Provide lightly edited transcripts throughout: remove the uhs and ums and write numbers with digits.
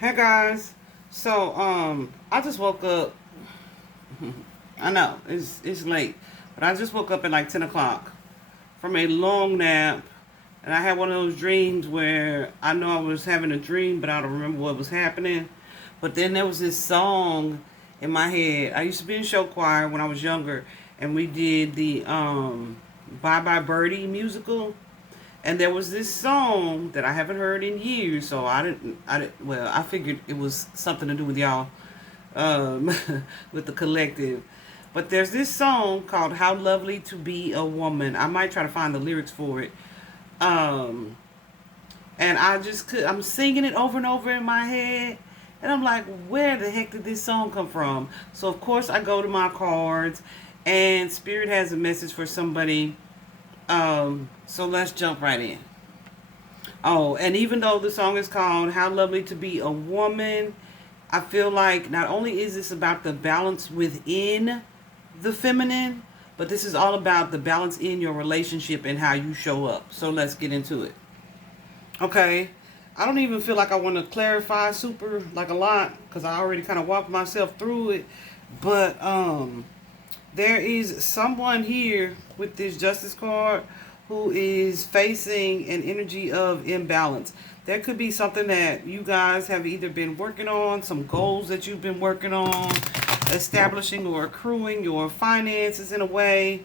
Hey guys, so I just woke up. I know it's late, but I just woke up at like 10 o'clock from a long nap, and I had one of those dreams where I know I was having a dream, but I don't remember what was happening. But then there was this song in my head. I used to be in show choir when I was younger, and we did the Bye Bye Birdie musical. And there was this song that I haven't heard in years, so well, I figured it was something to do with y'all, um, with the collective. But there's this song called "How Lovely to Be a Woman." I might try to find the lyrics for it. Um, and I'm singing it over and over in my head. And I'm like, where the heck did this song come from? So, of course, I go to my cards, and Spirit has a message for somebody. So let's jump right in. Oh, and even though the song is called How Lovely to Be a Woman, I feel like not only is this about the balance within the feminine, but this is all about the balance in your relationship and how you show up. So let's get into it. Okay. I don't even feel like I want to clarify super like a lot because I already kind of walked myself through it. But there is someone here with this justice card who is facing an energy of imbalance. There could be something that you guys have either been working on, some goals that you've been working on, establishing or accruing your finances in a way.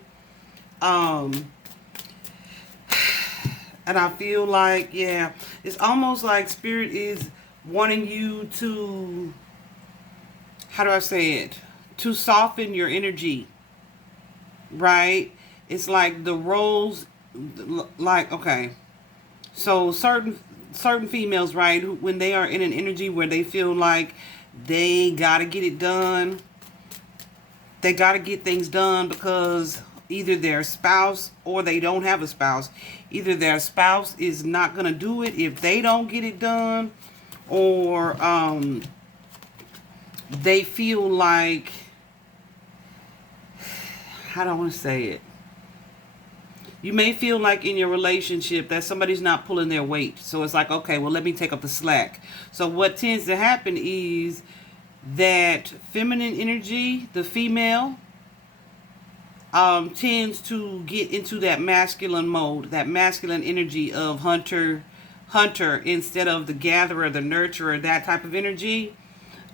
Um, and I feel like, yeah, it's almost like Spirit is wanting you to, how do I say it? To soften your energy, right? It's like the roles, like, okay, so certain females, right, when they are in an energy where they feel like they gotta get it done, they gotta get things done because either their spouse or they don't have a spouse, either their spouse is not gonna do it if they don't get it done, or they feel like, how do I want to say it? You may feel like in your relationship that somebody's not pulling their weight. So it's like, okay, well, let me take up the slack. So what tends to happen is that feminine energy, the female, tends to get into that masculine mode, that masculine energy of hunter instead of the gatherer, the nurturer, that type of energy.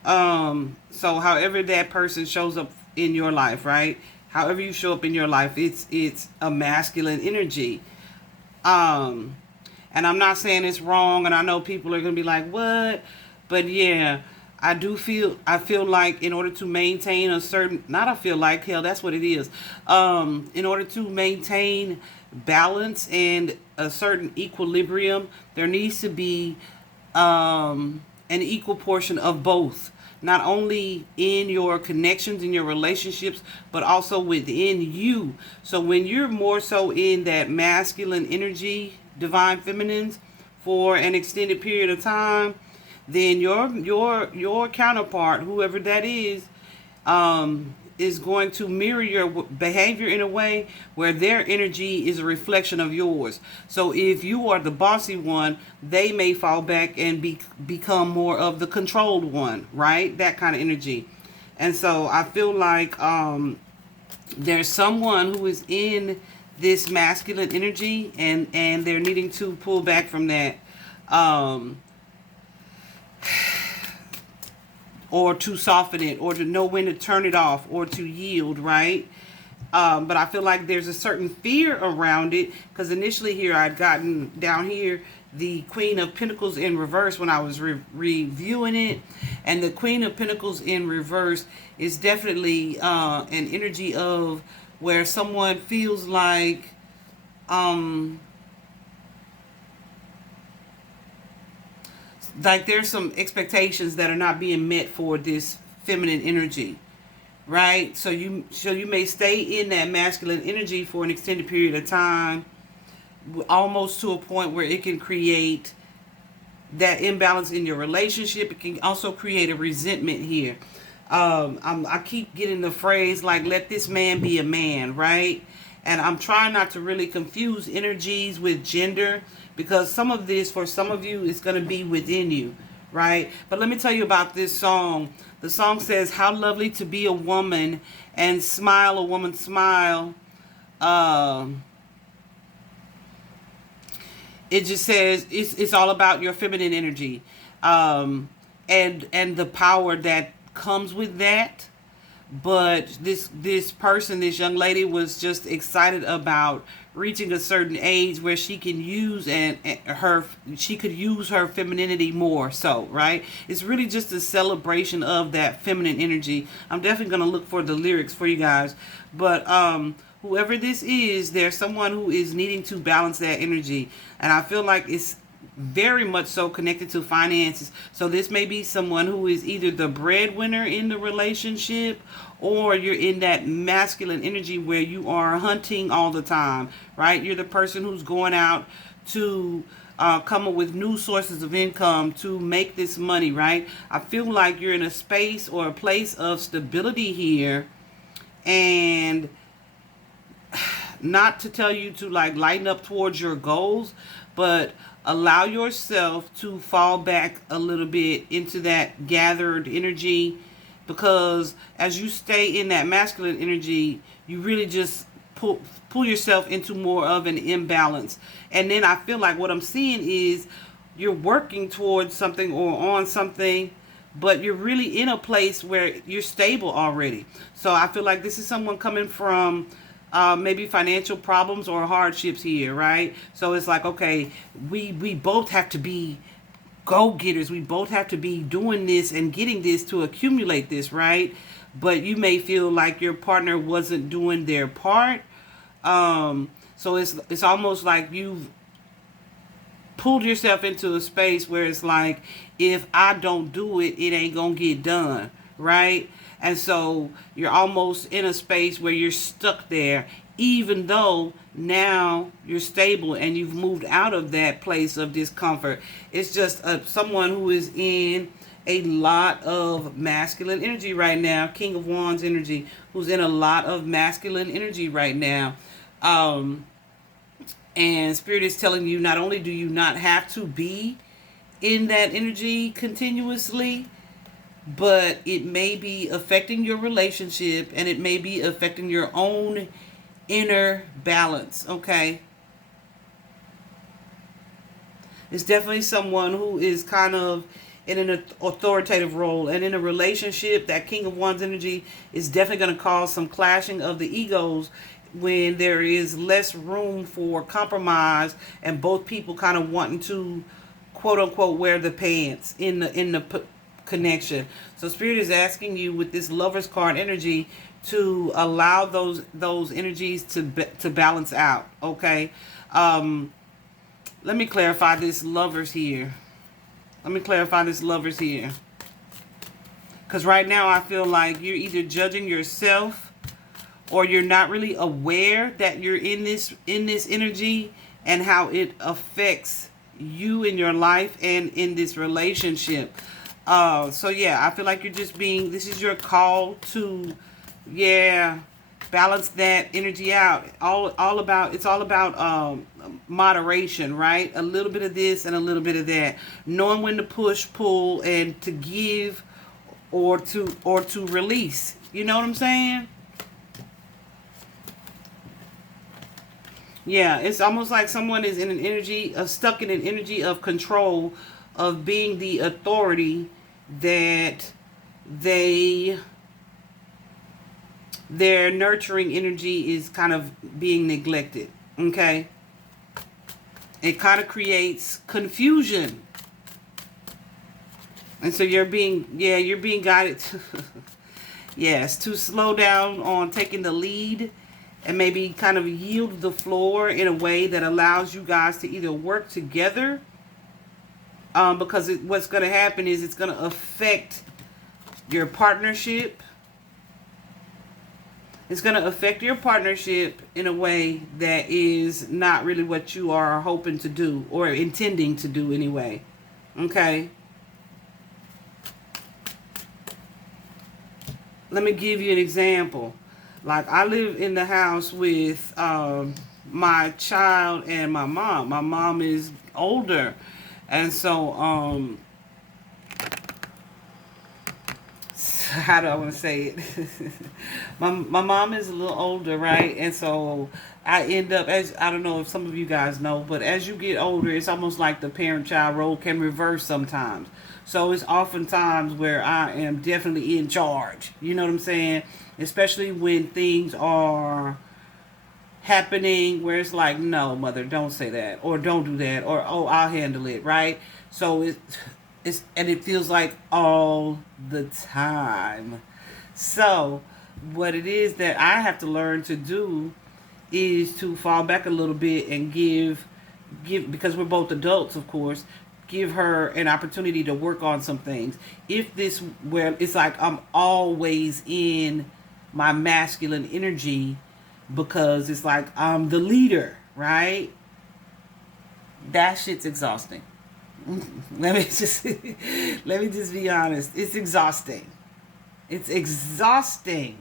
So however that person shows up in your life, right? However you show up in your life, it's a masculine energy. Um, and I'm not saying it's wrong, and I know people are gonna be like, "What?" But yeah, I feel like in order to maintain a certain, not I feel like, hell, that's what it is. In order to maintain balance and a certain equilibrium, there needs to be an equal portion of both, not only in your connections, in your relationships, but also within you. So when you're more so in that masculine energy, divine feminines, for an extended period of time, then your counterpart, whoever that is going to mirror your behavior in a way where their energy is a reflection of yours. So if you are the bossy one, they may fall back and become more of the controlled one, right? That kind of energy. And so I feel like there's someone who is in this masculine energy, and they're needing to pull back from that. Um, or to soften it, or to know when to turn it off, or to yield, right? But I feel like there's a certain fear around it because initially here I'd gotten down here the Queen of Pentacles in reverse when I was reviewing it, and the Queen of Pentacles in reverse is definitely an energy of where someone feels um, like there's some expectations that are not being met for this feminine energy, right? So you may stay in that masculine energy for an extended period of time, almost to a point where it can create that imbalance in your relationship. It can also create a resentment here. I keep getting the phrase like, let this man be a man, right? And I'm trying not to really confuse energies with gender, because some of this, for some of you, is going to be within you, right? But let me tell you about this song. The song says, "How lovely to be a woman and smile, a woman smile." Um, it just says it's all about your feminine energy, um, and the power that comes with that. But this person, this young lady, was just excited about reaching a certain age where she can use and her she could use her femininity more. So right, it's really just a celebration of that feminine energy. I'm definitely gonna look for the lyrics for you guys, but whoever this is, there's someone who is needing to balance that energy, and I feel like it's very much so connected to finances. So this may be someone who is either the breadwinner in the relationship, or you're in that masculine energy where you are hunting all the time, right? You're the person who's going out to come up with new sources of income to make this money, right? I feel like you're in a space or a place of stability here, and not to tell you to like lighten up towards your goals, but allow yourself to fall back a little bit into that gathered energy, because as you stay in that masculine energy, you really just pull yourself into more of an imbalance. And then I feel like what I'm seeing is you're working towards something or on something, but you're really in a place where you're stable already. So I feel like this is someone coming from maybe financial problems or hardships here, right? So it's like, okay, we both have to be go-getters. We both have to be doing this and getting this to accumulate this, right? But you may feel like your partner wasn't doing their part. So it's almost like you've pulled yourself into a space where it's like, if I don't do it, it ain't gonna get done, right? And so you're almost in a space where you're stuck there, even though now you're stable and you've moved out of that place of discomfort. It's just someone who is in a lot of masculine energy right now, King of Wands energy, who's in a lot of masculine energy right now. And Spirit is telling you, not only do you not have to be in that energy continuously, but it may be affecting your relationship, and it may be affecting your own inner balance, okay? It's definitely someone who is kind of in an authoritative role, and in a relationship, that King of Wands energy is definitely going to cause some clashing of the egos when there is less room for compromise and both people kind of wanting to quote unquote wear the pants in the connection. So Spirit is asking you with this Lover's card energy to allow those energies to balance out, okay? Let me clarify this Lovers here. Because right now I feel like you're either judging yourself, or you're not really aware that you're in this energy and how it affects you in your life and in this relationship. So yeah, I feel like you're just this is your call to, balance that energy out. It's all about moderation, right? A little bit of this and a little bit of that. Knowing when to push, pull, and to give or to release. You know what I'm saying? Yeah, it's almost like someone is in an energy of stuck in an energy of control, of being the authority that their nurturing energy is kind of being neglected. Okay? It kind of creates confusion. And so you're being guided to yes, to slow down on taking the lead, and maybe kind of yield the floor in a way that allows you guys to either work together, because what's going to happen is it's going to affect your partnership. It's going to affect your partnership in a way that is not really what you are hoping to do or intending to do anyway. Okay? Let me give you an example. Like, I live in the house with my child and my mom. My mom is older. And so how do I want to say it? My mom is a little older, right? And so I end up, as I don't know if some of you guys know, but as you get older, it's almost like the parent-child role can reverse sometimes. So it's oftentimes where I am definitely in charge. You know what I'm saying? Especially when things are happening where it's like, no, mother, don't say that, or don't do that, or oh, I'll handle it, right? So it's and it feels like all the time. So what it is that I have to learn to do is to fall back a little bit and give because we're both adults, of course, give her an opportunity to work on some things. If this where it's like I'm always in my masculine energy because it's like I'm the leader, right? That shit's exhausting. let me just let me just be honest. It's exhausting. It's exhausting.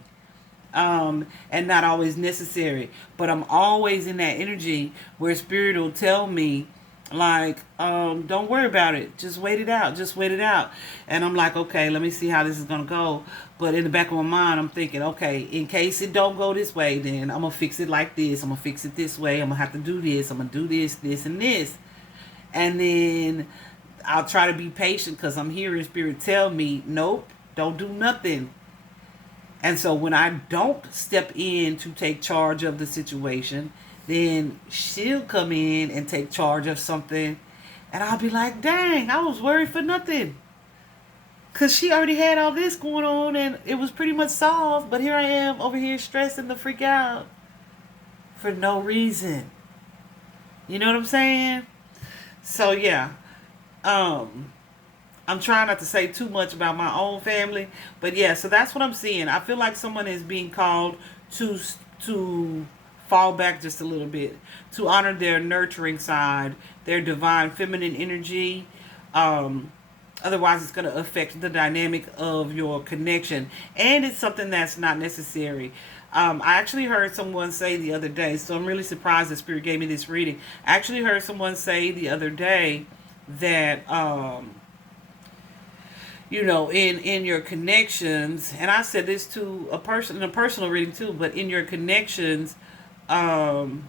And not always necessary. But I'm always in that energy where spirit will tell me, like, don't worry about it. Just wait it out. Just wait it out. And I'm like, okay, let me see how this is gonna go. But in the back of my mind, I'm thinking, okay, in case it don't go this way, then I'm gonna fix it like this. I'm gonna fix it this way. I'm gonna have to do this. I'm gonna do this, this, and this. And then I'll try to be patient because I'm hearing spirit tell me, nope, don't do nothing. And so when I don't step in to take charge of the situation, then she'll come in and take charge of something. And I'll be like, dang, I was worried for nothing. Because she already had all this going on and it was pretty much solved. But here I am over here stressing the freak out for no reason. You know what I'm saying? So yeah. I'm trying not to say too much about my own family, but yeah, so that's what I'm seeing. I feel like someone is being called to fall back just a little bit, to honor their nurturing side, their divine feminine energy. Otherwise, it's going to affect the dynamic of your connection, and it's something that's not necessary. I actually heard someone say the other day, so I'm really surprised that Spirit gave me this reading. I actually heard someone say the other day that in your connections, and I said this to a person in a personal reading too, but in your connections, um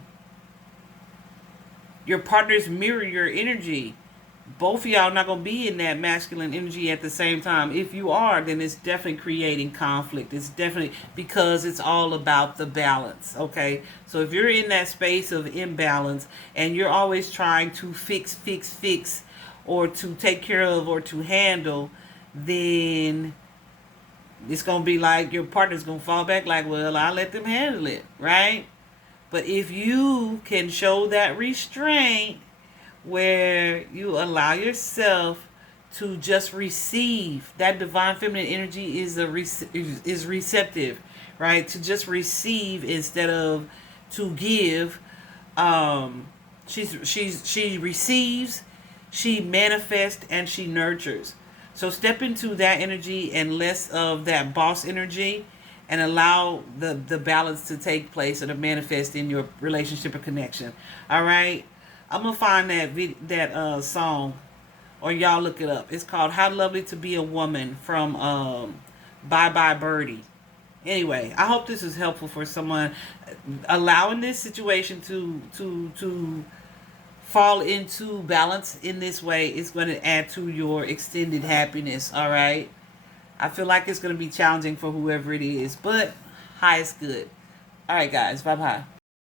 your partners mirror your energy. Both of y'all not gonna be in that masculine energy at the same time. If you are, then it's definitely creating conflict. It's definitely because it's all about the balance. Okay, so if you're in that space of imbalance and you're always trying to fix, or to take care of, or to handle, then it's gonna be like your partner's gonna fall back like, well, I'll let them handle it, right? But if you can show that restraint where you allow yourself to just receive, that divine feminine energy is receptive, right? To just receive instead of to give. She receives, she manifests, and she nurtures. So step into that energy and less of that boss energy, and allow the balance to take place or to manifest in your relationship or connection. All right, I'm gonna find that song, or y'all look it up. It's called "How Lovely to Be a Woman" from Bye Bye Birdie. Anyway, I hope this is helpful for someone. Allowing this situation to fall into balance in this way is going to add to your extended happiness. All right. I feel like it's going to be challenging for whoever it is, but high is good. All right, guys. Bye bye.